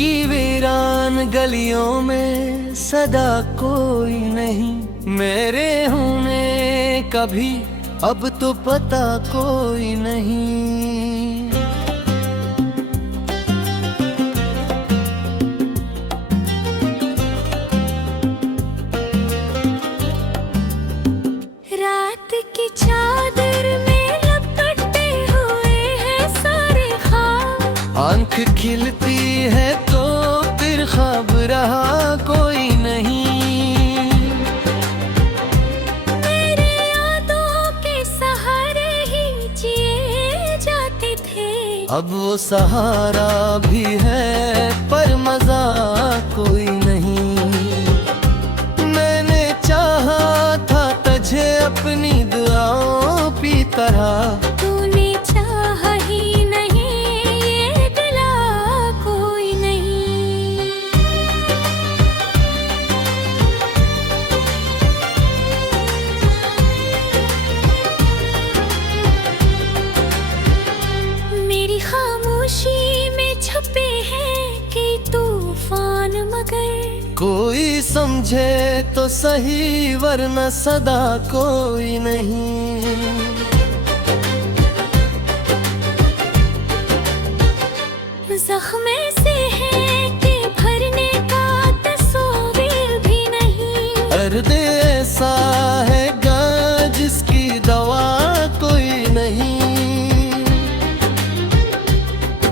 की वीरान गलियों में सदा कोई नहीं, मेरे होने का भी अब तो पता कोई नहीं। रात की चादर में लपटे हुए हैं सारे ख्वाब, आंख खिलती है तो फिर ख्वाब रहा कोई नहीं। मेरे यादों के सहारे ही जिए जाते थे, अब वो सहारा भी है पर मजा कोई नहीं। मैंने चाहा था तुझे अपनी दुआओं की तरह, तूने चाहा ही नहीं ये दिला कोई नहीं। मेरी खामोशी में छुपे हैं कि तूफान, मगर कोई समझे तो सही वरना सदा कोई नहीं। जख्म से है कि भरने का तस्वीर भी नहीं, दर्द ऐसा है गा जिसकी दवा कोई नहीं।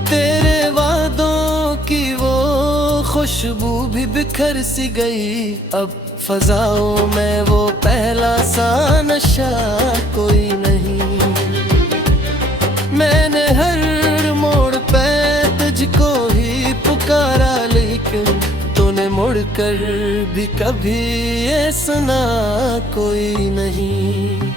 तेरे वादों की वो खुशबू भी बिखर सी गई, अब फजाओं में वो पहला सा नशा कोई नहीं। मैंने हर मोड़ पे तुझको ही पुकारा, लेकिन तूने मुड़कर भी कभी ये सुना कोई नहीं।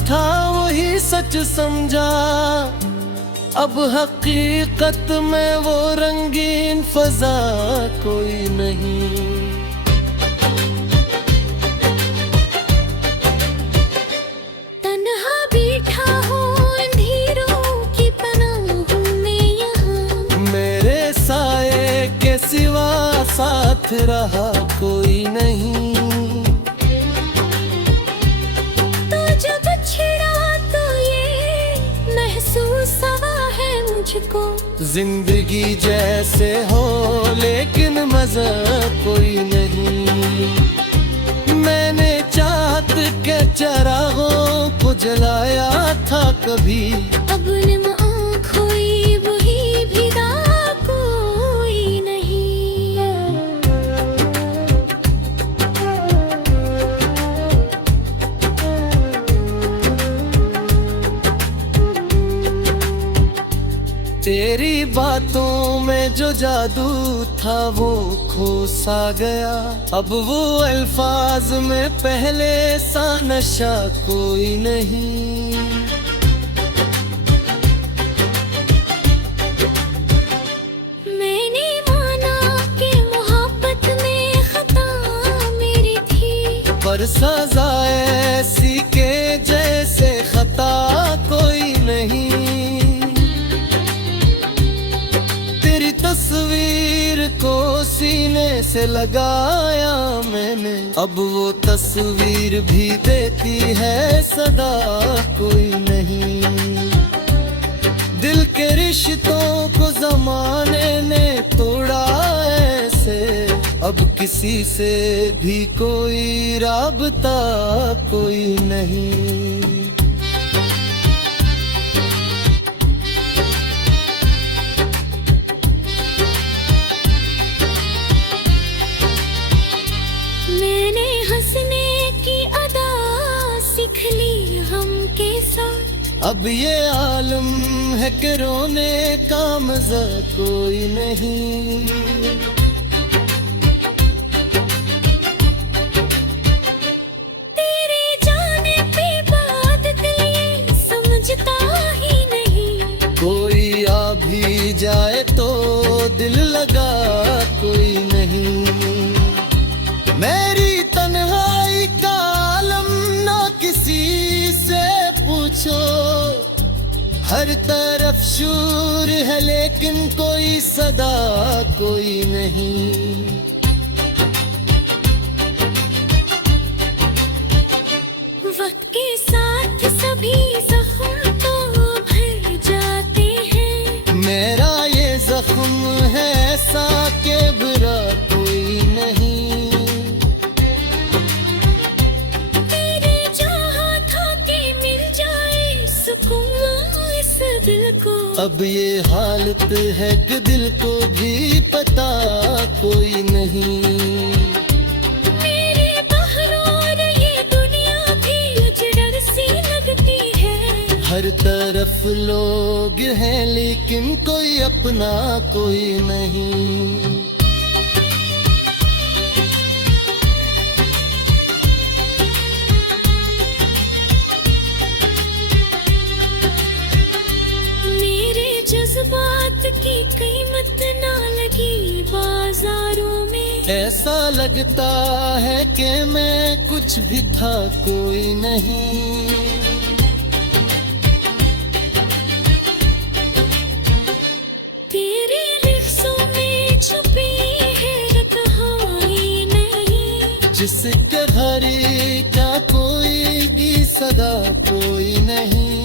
था वही सच समझा, अब हकीकत में वो रंगीन फजा कोई नहीं। तन्हा बैठा हूँ अंधेरों की पनाहों में यहाँ, मेरे साए के सिवा साथ रहा कोई नहीं। जिंदगी जैसे हो लेकिन मजा कोई नहीं। मैंने चाहत के चरागों को जलाया था कभी, अब निम आँख हुई वही भिगा कोई नहीं। तेरी बातों में जो जादू था वो खो सा गया, अब वो अल्फाज में पहले सा नशा कोई नहीं। मैंने माना कि मोहब्बत में खता मेरी थी, पर सजा ऐसी के जैसे खता कोई नहीं। तस्वीर को सीने से लगाया मैंने, अब वो तस्वीर भी देती है सदा कोई नहीं। दिल के रिश्तों को जमाने ने तोड़ा ऐसे, अब किसी से भी कोई राबता कोई नहीं। मैंने हंसने की अदा सीख ली हम के साथ, अब ये आलम है कि रोने का मजा कोई नहीं। तेरे जाने पे बाद दिल ये समझता ही नहीं, कोई आ भी जाए तो दिल लगा कोई नहीं। पूछो हर तरफ शूर है लेकिन कोई सदा कोई नहीं। वक्त के साथ सभी जख्म तो भर जाते हैं। मेरा ये जख्म है ऐसा के बुरा कोई नहीं। तेरे जहाँ था के मिल जाए सुकून इस दिल को। अब ये हालत है कि दिल को भी पता कोई नहीं। मेरे बहरों ये दुनिया भी उजड़ सी लगती है। हर तरफ लोग हैं लेकिन कोई अपना कोई नहीं। मेरे जज्बात की कीमत ना लगी बाजारों में। ऐसा लगता है कि मैं कुछ भी था कोई नहीं। तेरे रिख्सों में छुपी है कहानी नहीं। जिसके घरी का कोई भी सदा कोई नहीं।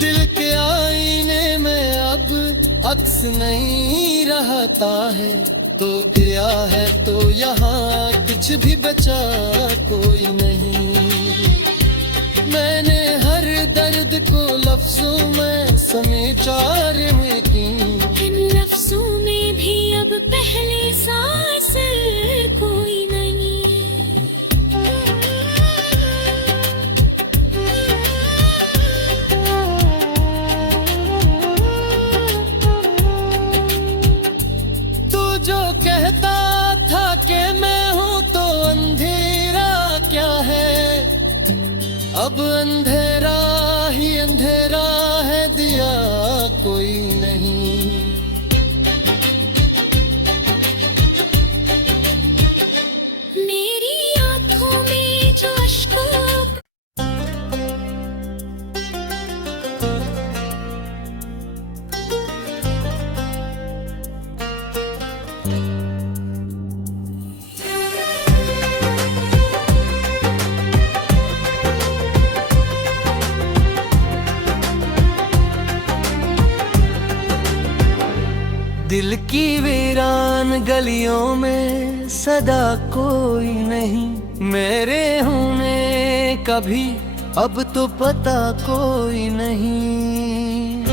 दिल के आईने में अब अक्स नहीं रहता है। तो गया है तो यहाँ कुछ भी बचा कोई नहीं। मैंने हर दर्द को लफ्जों में समेटा लेकिन इन लफ्जों में भी अब पहले सा असर कोई नहीं। तू जो कहता था कि मैं हूँ तो अंधेरा क्या है। अब अंधेरा ही अंधेरा है दिया कोई नहीं। मेरी आंखों में जो अश्कों दिल की वीरान गलियों में सदा कोई नहीं। मेरे होने का भी अब तो पता कोई नहीं।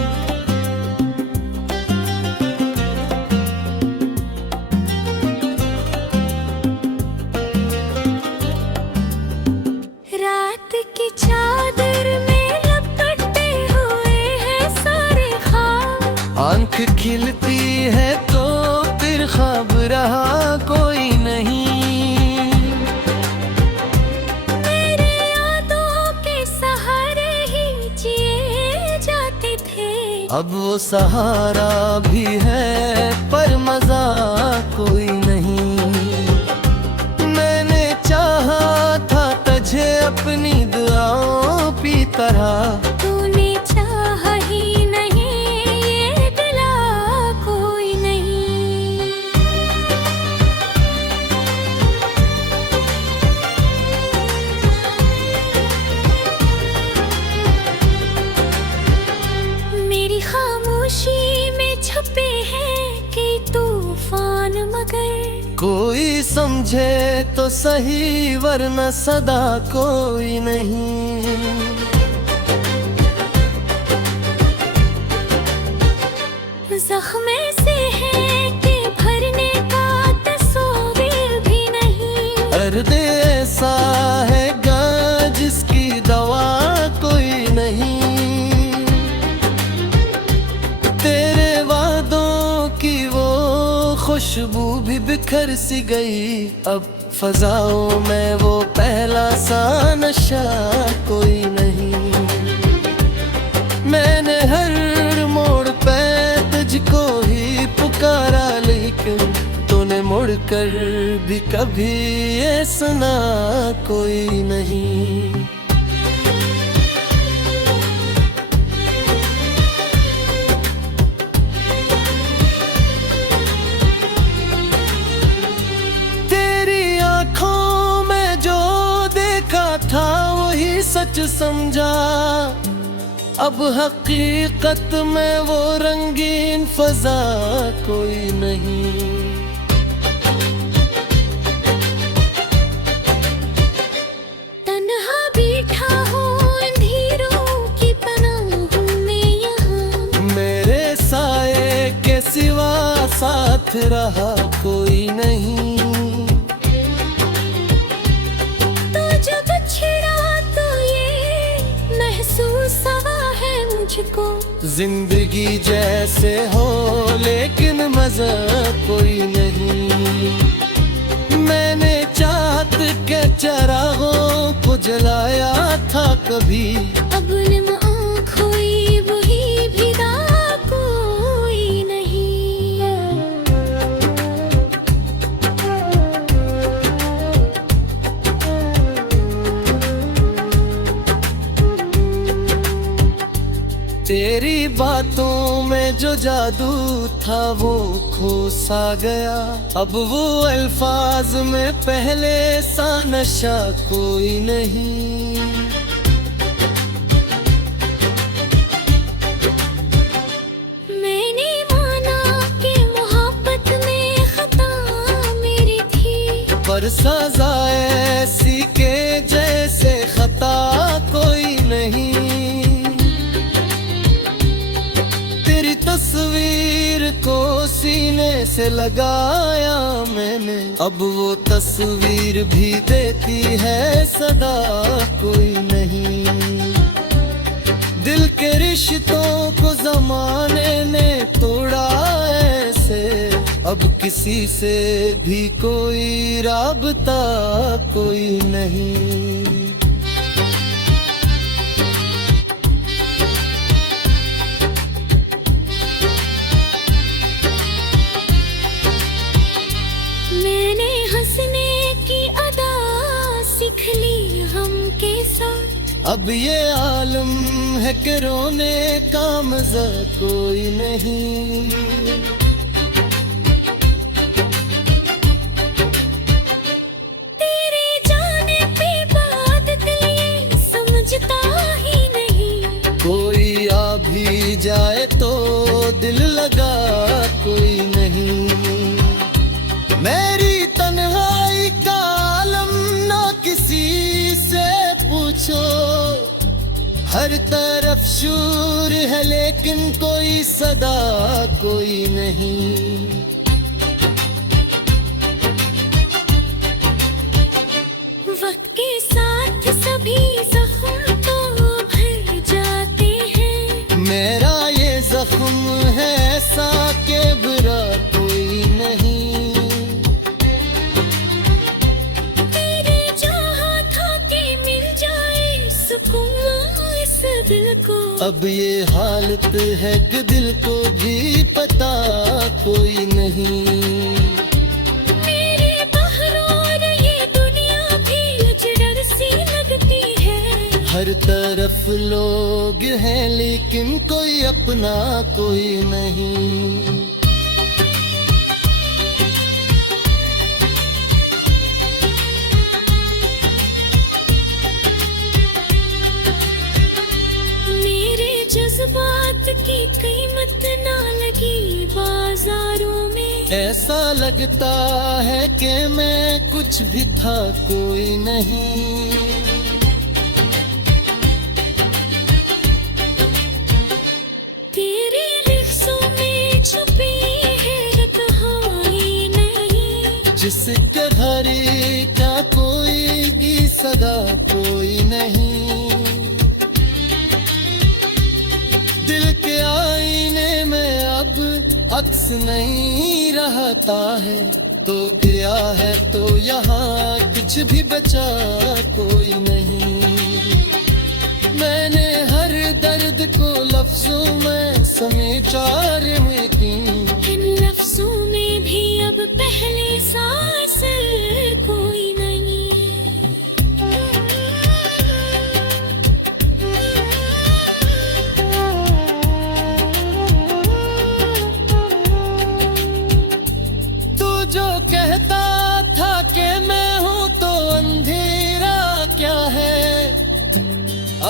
रात की चादर में लपटे हुए हैं सारे ख्वाब। आंख खिलती है तो फिर ख्वाब रहा कोई नहीं। मेरे यादों के सहारे ही जिए जाते थे। अब वो सहारा भी है पर मजा कोई नहीं। मैंने चाहा था तुझे अपनी दुआओं की तरह। तूने चाहा ही नहीं ये दिला कोई नहीं। मेरी खामोशी में छुपे हैं कई तूफान मगर। कोई समझे तो सही वरना सदा कोई नहीं। जख्म से है कि भरने का तस्वीर भी नहीं। दर्द ऐसा है गा जिसकी दवा कोई नहीं। तेरे वादों की वो खुशबू भी बिखर सी गई। अब फजाओं में वो पहला सा नशा कोई नहीं। मैंने हर मोड़ पे तुझको ही पुकारा लेकिन तूने मुड़ कर भी कभी ये सुना कोई नहीं। तेरी आंखों में जो देखा था वही सच समझा, अब हकीकत में वो रंगीन फजा कोई नहीं। तन्हा बैठा हूँ अंधेरों की पनाहों में यहाँ, मेरे साए के सिवा साथ रहा कोई नहीं। तो जब छिड़ा तो ये महसूस हुआ है मुझको, जिंदगी जैसे हो लेकिन मजा कोई नहीं। मैंने चाहत के चरागों को जलाया था कभी, अब निम आँख हुई वही भिड़ा कोई नहीं। तेरी बातों में जो जादू था वो खो सा गया, अब वो अल्फाज में पहले सा नशा कोई नहीं। मैंने माना कि मोहब्बत में खता मेरी थी, पर सजा ऐसी के जैसे खता कोई नहीं। तेरी तस्वीर को सीने से लगाया मैंने, अब वो तस्वीर भी देती है सदा कोई नहीं। दिल के रिश्तों को जमाने ने तोड़ा ऐसे, अब किसी से भी कोई राबता कोई नहीं। मैंने हंसने की अदा सीख ली हम के साथ, अब ये आलम है कि रोने का मजा कोई नहीं। तेरे जाने पे बाद दिल ये समझता ही नहीं, कोई आ भी जाए तो दिल लगा कोई नहीं। मेरी तन्हाई का आलम ना किसी से पूछो, हर तरफ शूर है लेकिन कोई सदा कोई नहीं। वक्त के साथ सभी जख्म तो भर जाते हैं, मेरा ये जख्म है ऐसा के बुरा कोई नहीं। तेरे जहाँ था कि मिल जाए सुकून इस दिल को, अब ये हालत है कि दिल को भी पता कोई नहीं। मेरे बहरों ये दुनिया भी उजड़ सी लगती है, हर तरफ लोग हैं लेकिन कोई अपना कोई नहीं। मेरे जज्बात की कीमत ना लगी बाजारों में, ऐसा लगता है कि मैं कुछ भी था कोई नहीं। तेरे रिख्सों में छुपी है कहानी नहीं, जिसके भरी का कोई भी सदा कोई नहीं। दिल के आईने में अब अक्स नहीं रहता है, तो गया है तो यहाँ कुछ भी बचा कोई नहीं। मैंने हर दर्द को लफ्जों में समेटा रे, लेकिन इन लफ्जों में भी अब पहले सा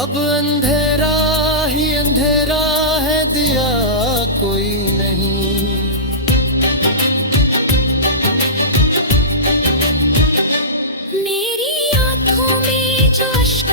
अब अंधेरा ही अंधेरा है, दिया कोई नहीं। मेरी आंखों में जो अश्क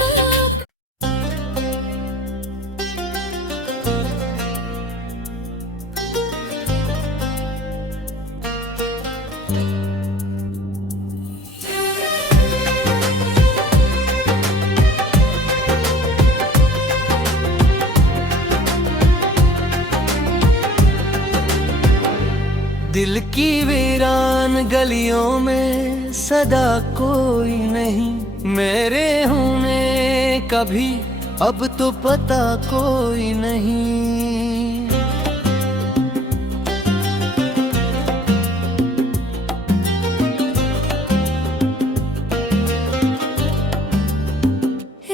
दिल की वीरान गलियों में सदा कोई नहीं, मेरे होने का भी अब तो पता कोई नहीं।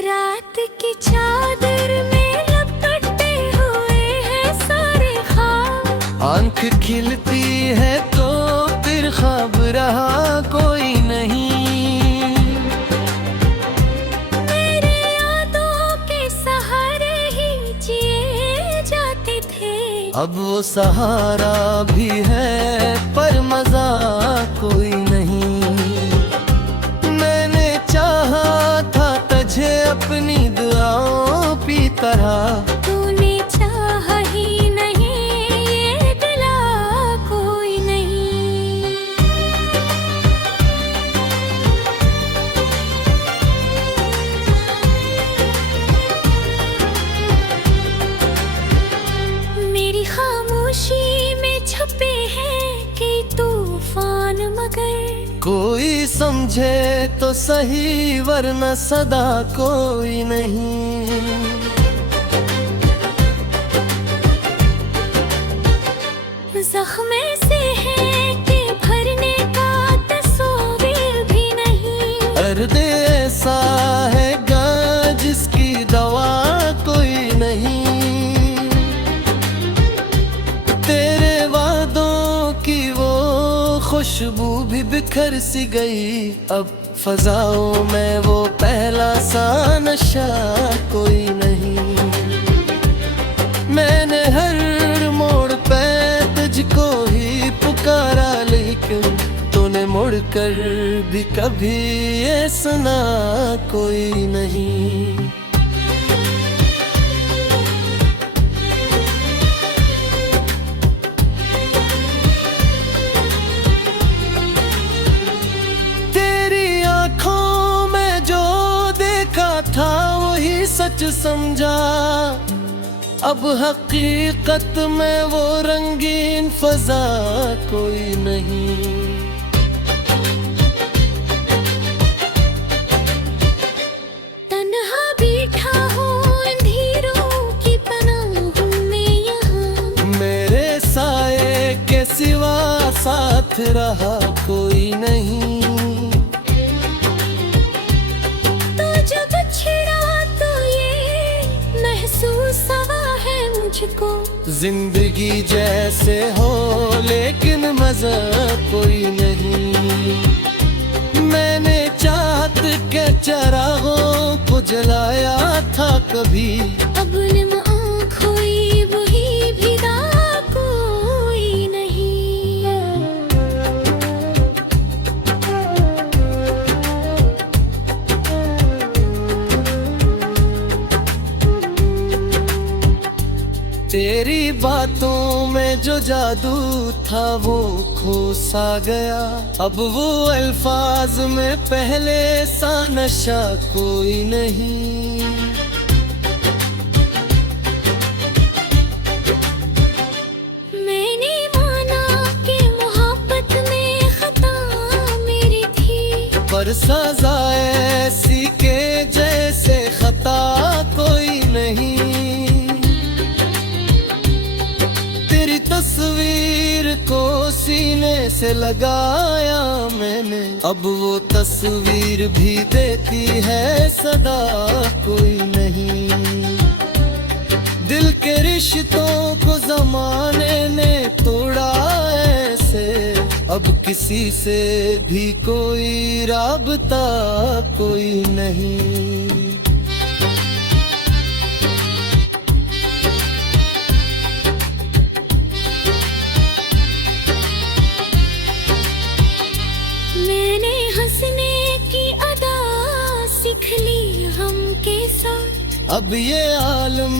रात की चादर में लपटे हुए हैं सारे ख्वाब। आंख खिलती है तो फिर ख्वाब रहा कोई नहीं। मेरे यादों के सहारे ही जिए जाते थे। अब वो सहारा भी है पर मजा कोई नहीं। मैंने चाहा था तुझे अपनी दुआओं की तरह, तूने चाहा ही नहीं, ये दिला कोई नहीं। मेरी खामोशी में छुपे हैं कई तूफान, मगर कोई समझे तो सही वरना सदा कोई नहीं। जख्म से है कि भरने का तस्वीर भी नहीं। दर्द ऐसा है गा जिसकी दवा कोई नहीं। तेरे वादों की वो खुशबू भी बिखर सी गई, अब फजाओं में वो पहला सा नशा कोई नहीं। मैंने हर मोड़ पे तुझको ही पुकारा, लेकिन तूने मुड़कर भी कभी ये सुना कोई नहीं। तेरी आंखों में जो देखा था वही सच समझा, अब हकीकत में वो रंगीन फजा कोई नहीं। तन्हा बैठा हूँ अंधेरों की पनाहों में यहाँ। मेरे साए के सिवा साथ रहा कोई नहीं। तो जब छिड़ा तो ये महसूस हुआ है मुझको, जिंदगी जैसे हो लेकिन मजा कोई नहीं। मैंने चाहत के चरागों को जलाया था कभी, अब निम आँख हुई वही भिगा कोई नहीं। तेरी बातों में जो जादू था वो खो सा गया, अब वो अल्फाज में पहले सा नशा कोई नहीं। मैंने माना कि मोहब्बत में खता मेरी थी, पर सजा ऐसी के जैसे खता कोई नहीं। तेरी तस्वीर को सीने से लगाया मैंने, अब वो तस्वीर भी देती है सदा कोई नहीं। दिल के रिश्तों को जमाने ने तोड़ा ऐसे, अब किसी से भी कोई राबता कोई नहीं। अब ये आलम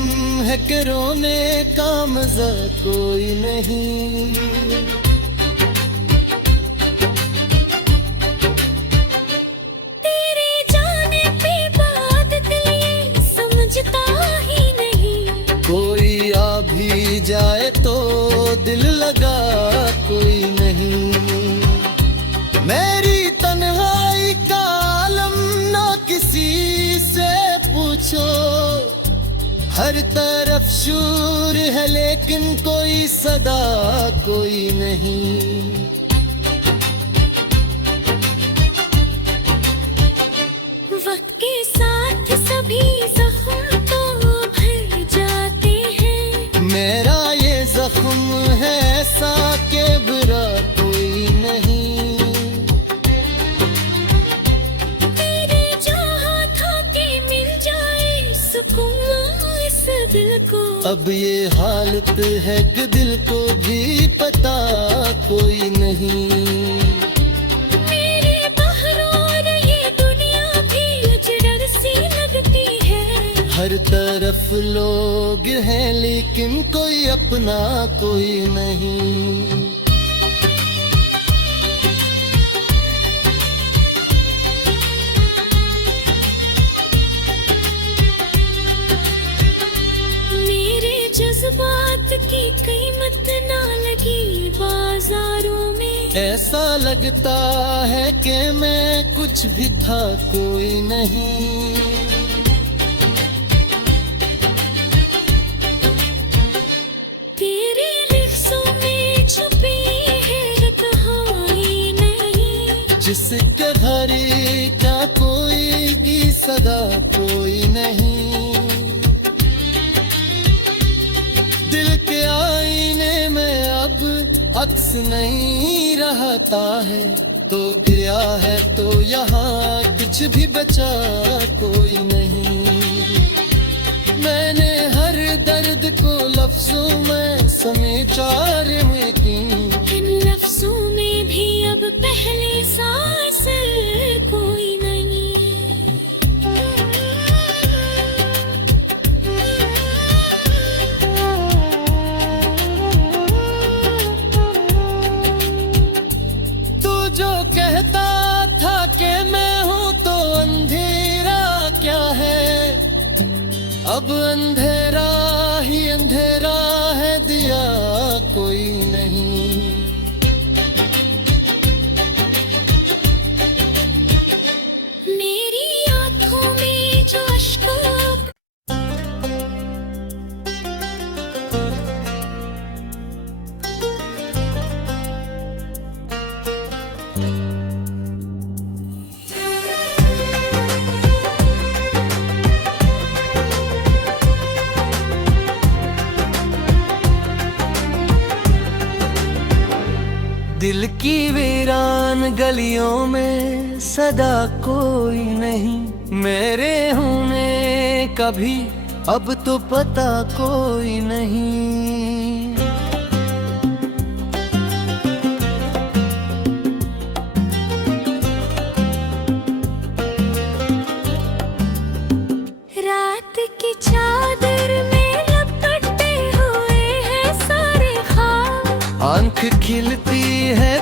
है कि रोने का मजा कोई नहीं। तेरे जाने पे बात दिल ये समझता ही नहीं। कोई आ भी जाए तो दिल लगा कोई नहीं। मेरी तन्हाई का आलम ना किसी से पूछो, हर तरफ शूर है लेकिन कोई सदा कोई नहीं। वक्त के साथ सभी जख्म तो भर जाते हैं। मेरा ये जख्म है ऐसा के बुरा कोई नहीं। तेरे जहाँ था के मिल जाए सुकून इस दिल को। अब ये हालत है कि दिल को भी पता कोई नहीं। मेरे बहरों और ये दुनिया भी उजड़ सी लगती है। हर तरफ लोग हैं लेकिन कोई अपना कोई नहीं। मेरे जज्बात की कीमत ना लगी बाजारों में। ऐसा लगता है कि मैं कुछ भी था कोई नहीं। तेरे रिख्सों में छुपी है कहानी नहीं। जिसके भरी का कोई भी सदा कोई नहीं। दिल के आईने में अब अक्स नहीं रहता है, तो गया है तो यहाँ कुछ भी बचा कोई नहीं। मैंने हर दर्द को लफ्जों में समेटा रे लेकिन इन लफ्जों में भी अब पहले सा असर कोई नहीं। तू जो कहता था कि मैं हूँ तो अंधेरा क्या है, अब अंधेरा ही अंधेरा है, दिया कोई नहीं। मेरी आंखों में जो अश्कों दिल की वीरान गलियों में सदा कोई नहीं। मेरे होने का भी अब तो पता कोई नहीं। रात की चादर में लपटे हुए हैं सारे ख्वाब। आंख खिलती है